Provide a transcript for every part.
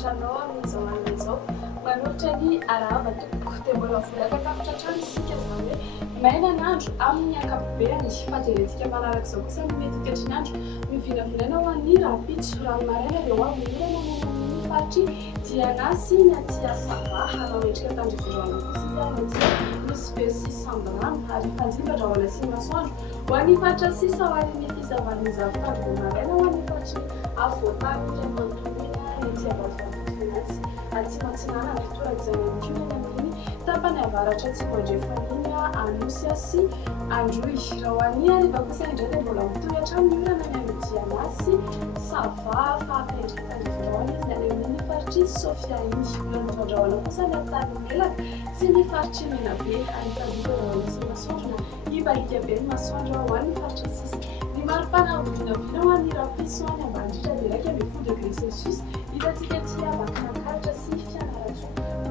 antranao amin'izao andro izao manolotra ny arahaba tompoko dia mbola vola-kakafitra hatrany isika izany hoe maina ny andro amin'ny ankapobeny fajerentsika manaraka izao kosa ny mety hikatry ny andro mivinavinaina ho an'ny rapitso ranomarena dia ho avy mirana manan'ny faritry Dianasy ny aty Sava hanao endrika tandriforoana kosa ny misy be sisa samborano ary fanjiva drahoana sy masoandro ho an'ny faritra sisa ho an'ny mety izavan'ny zavokandro maraina ho an'ny faritry avoatany ireny mantonina ety avazovantsy atsimatsinana ny fitoraka izay mikiona amin'ny tapany avaratra tsy voandrefaniana anosy sy androy raha ho an'ny hariva kosa indray dia mbola mitohatra miorana ny amin'ny Dianasy Sava fahafaendrika tandriforoana izy ny amin'ny faritry Sofia iny olana drahoana kosa ny atany melaka sy ny faritry menabe ary fanjiva drahoana sy masoandro na ibalika be ny masoandro ho an'ny faritra sisa ny maripana vinavina ho an'ny rapiso any ambandritra dia raika amby 10 degré Celsius hitantsika ety avakinankaratra sy fianaratso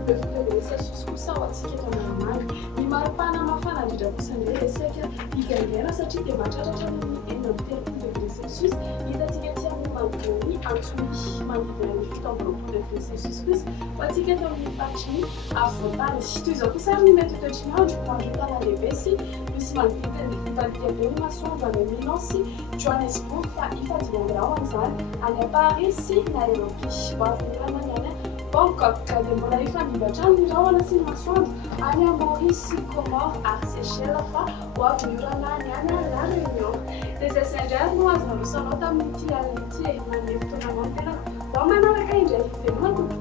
be 10 degré Celsius kosa ho antsika eto Manamanga ny maripana mafana indrindra kosa indray resaka higaingana satria dia mahatratratra amin'ny 13 degré Celsius hitantsika ety amin'ny manodidiny Antsony manodidina ny 17 degré Celsius kosa ho antsika eto amin'ny faritry ny avoatany toy izao kosa ary ny mety toetry ny andro mandrotana lehibe sy misy manodidina ny ibalika be ny masoandro any Milan sy Johannesburg fa ifadivandrao an'izany any Paris sy Nairobi ho avy mirana ny any Bangkok dia mbola ifandrivatrano ny rahona sy ny masoandro any Maurice sy Comore ary Seychelles fa ho avy miorana ny any La Réunion dia izay indray no azo nalosanao tamin'ity alina ity manevi-taonana ny tena ho manaraka indray velona